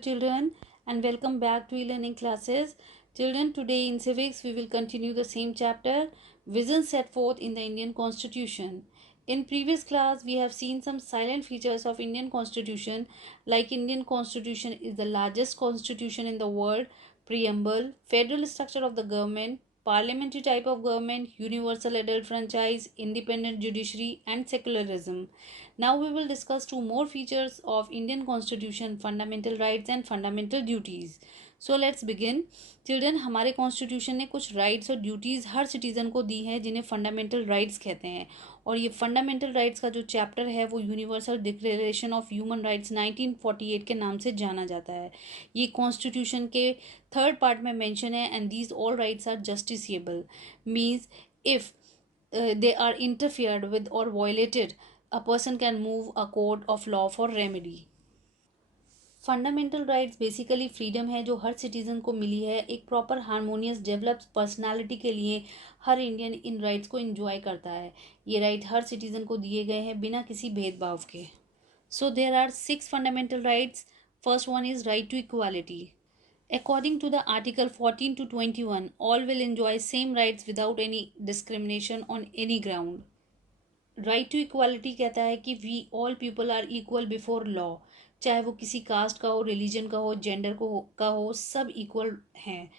Children, and welcome back to e-learning classes. Children, today in civics we will continue the same chapter, visions set forth in the Indian Constitution. In previous class we have seen some silent features of Indian Constitution, like Indian Constitution is the largest constitution in the world, preamble, federal structure of the government, parliamentary type of government, universal adult franchise, independent judiciary and secularism. Now we will discuss two more features of Indian Constitution, fundamental rights and fundamental duties. So let's begin. Children, हमारे constitution ने कुछ rights और duties हर citizen को दी हैं जिन्हें fundamental rights कहते हैं, और ये फंडामेंटल राइट्स का जो चैप्टर है वो universal declaration of human rights 1948 के नाम से जाना जाता है. ये कॉन्स्टिट्यूशन के थर्ड पार्ट में मेंशन है. And these all rights are justiciable, means if they are interfered with or violated, a person can move a court of law for remedy. Fundamental rights basically freedom है जो हर citizen को मिली है. एक proper harmonious developed personality के लिए हर Indian in rights को enjoy करता है. ये राइट हर सिटीज़न को दिए गए हैं बिना किसी भेदभाव के. So there are 6 fundamental rights. First one is right to equality. According to the Article 14 to 21, all will enjoy same rights without any discrimination on any ground. Right to equality कहता है कि we all people are equal before law. चाहे वो किसी cast का हो, religion का हो, जेंडर का हो, सब इक्वल हैं.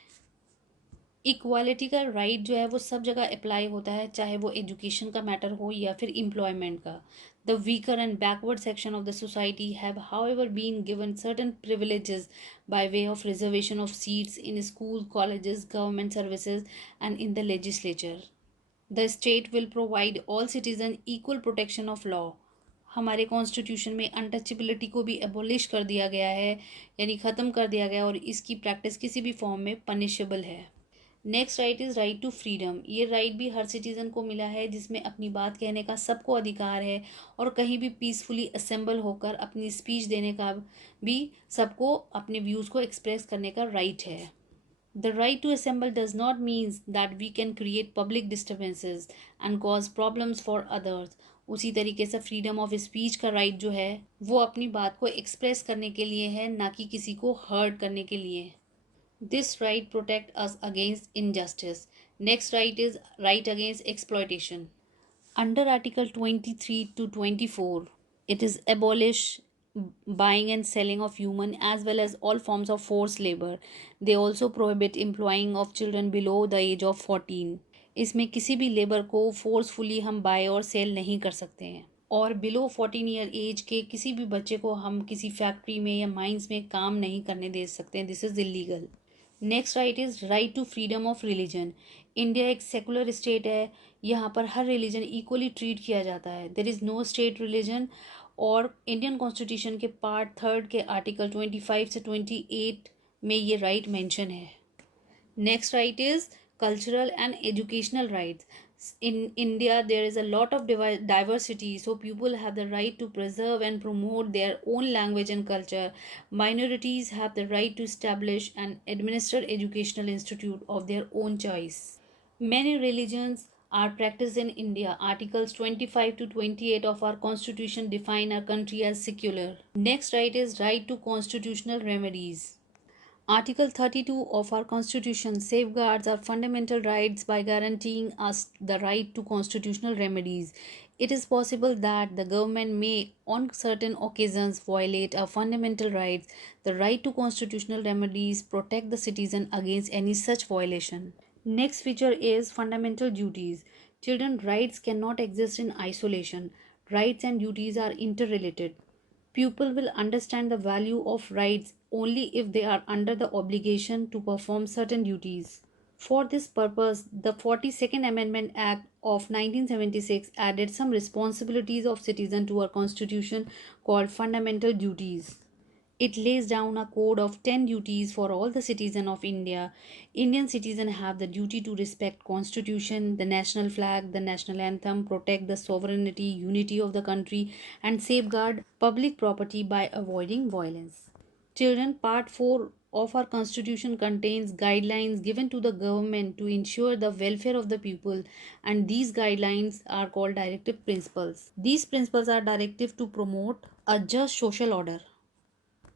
इक्वालिटी का राइट जो है वो सब जगह अप्लाई होता है, चाहे वो एजुकेशन का मैटर हो या फिर एम्प्लॉयमेंट का. The weaker and backward section of the society have however been given certain privileges by way of reservation of seats in school, colleges, government services and in the legislature. The state will provide all citizens equal protection of law. हमारे constitution में untouchability को भी abolish कर दिया गया है, यानी ख़त्म कर दिया गया, और इसकी प्रैक्टिस किसी भी फॉर्म में पनिशेबल है. Next right is right to freedom. ये राइट भी हर सिटीज़न को मिला है जिसमें अपनी बात कहने का सबको अधिकार है, और कहीं भी पीसफुली असेंबल होकर अपनी स्पीच देने का भी सबको अपने व्यूज़ को एक्सप्रेस करने का राइट है. The right to assemble does not mean that we can create public disturbances and cause problems for others. उसी तरीके से फ्रीडम ऑफ स्पीच का राइट जो है वो अपनी बात को एक्सप्रेस करने के लिए है, ना कि किसी को हर्ट करने के लिए. This right protect us against injustice. Next right is right against exploitation. Under Article 23 to 24, it is abolish buying and selling of human as well as all forms of forced labor. They also prohibit employing of children below the age of 14. इसमें किसी भी labour को forcefully हम bye और cell नहीं कर सकते हैं, और बिलो 14 ईयर एज के किसी भी बच्चे को हम किसी फैक्ट्री में या माइंस में काम नहीं करने दे सकते हैं. This is illegal. Next right is right to freedom of religion. India एक सेकुलर स्टेट है. यहाँ पर हर रिलीजन इक्वली ट्रीट किया जाता है. There is no state religion. और इंडियन कॉन्स्टिट्यूशन के पार्ट 3 के आर्टिकल 25 से 28 में ये राइट मेंशन है. Next right is cultural and educational rights. In India, there is a lot of diversity, so people have the right to preserve and promote their own language and culture. Minorities have the right to establish and administer educational institute of their own choice. Many religions are practiced in India. Articles 25 to 28 of our constitution define our country as secular. Next right is right to constitutional remedies. Article 32 of our Constitution safeguards our fundamental rights by guaranteeing us the right to constitutional remedies. It is possible that the government may, on certain occasions, violate our fundamental rights. The right to constitutional remedies protect the citizen against any such violation. Next feature is fundamental duties. Children's rights cannot exist in isolation. Rights and duties are interrelated. Pupil will understand the value of rights only if they are under the obligation to perform certain duties. For this purpose, the 42nd Amendment Act of 1976 added some responsibilities of citizens to our constitution called fundamental duties. It lays down a code of 10 duties for all the citizens of India. Indian citizens have the duty to respect constitution, the national flag, the national anthem, protect the sovereignty, unity of the country, and safeguard public property by avoiding violence. Children, Part 4 of our constitution contains guidelines given to the government to ensure the welfare of the people, and these guidelines are called directive principles. These principles are directive to promote a just social order.